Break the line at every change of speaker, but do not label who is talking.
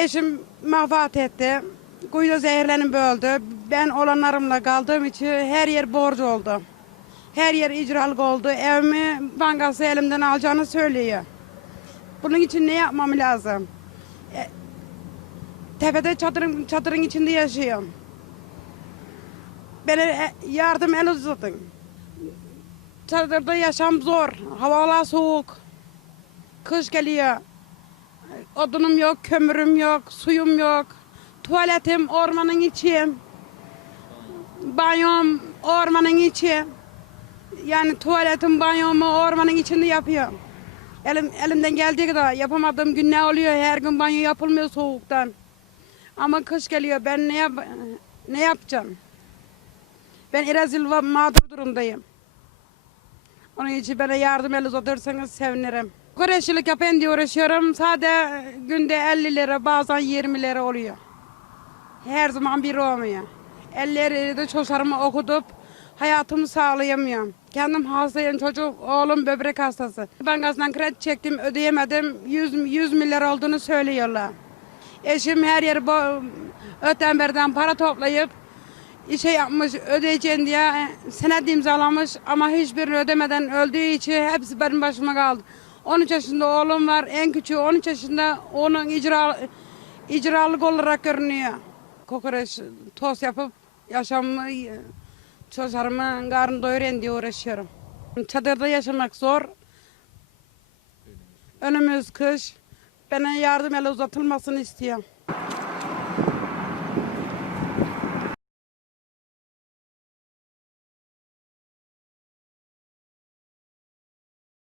Eşim vefat etti. Kuyuda zehirlenip öldü. Ben olanlarımla kaldığım için her yer borç oldu. Her yer icralık oldu. Evimi bankası elimden alacağını söylüyor. Bunun için ne yapmam lazım? E, tepede çadırın, çadırın içinde yaşıyorum. Bana e, yardım el uzatın. Çadırda yaşam zor. Havalar soğuk. Kış geliyor. Odunum yok, kömürüm yok, suyum yok. Tuvaletim ormanın içi. Banyom ormanın içi. Yani tuvaletim, banyomu ormanın içinde yapıyorum. Elim, elimden geldiği kadar yapamadığım gün ne oluyor? Her gün banyo yapılmıyor soğuktan. Ama kış geliyor. Ben ne yap ne yapacağım? Ben rezil ve mağdur durumdayım. Onun için bana yardım el uzatırsanız sevinirim. Koreşilik yapayım uğraşıyorum. Sade günde 50 lira bazen 20 lira oluyor. Her zaman bir olmuyor. 50 lirayı da çocuklarımı okutup hayatımı sağlayamıyorum. Kendim hastayım çocuk oğlum böbrek hastası. Bankasından kredi çektim ödeyemedim 100, 100 milyar olduğunu söylüyorlar. Eşim her yeri ötemberden para toplayıp işe yapmış ödeyeceğim diye senet imzalamış ama hiçbirini ödemeden öldüğü için hepsi benim başıma kaldı. 13 yaşında oğlum var en küçüğü 13 yaşında onun icra icralık olarak görünüyor. Kokoreç tost yapıp yaşamımı çocuklarımın karnını doyurayım diye uğraşıyorum. Çadırda yaşamak zor. Önümüz kış. Bana yardım ele uzatılmasını istiyorum.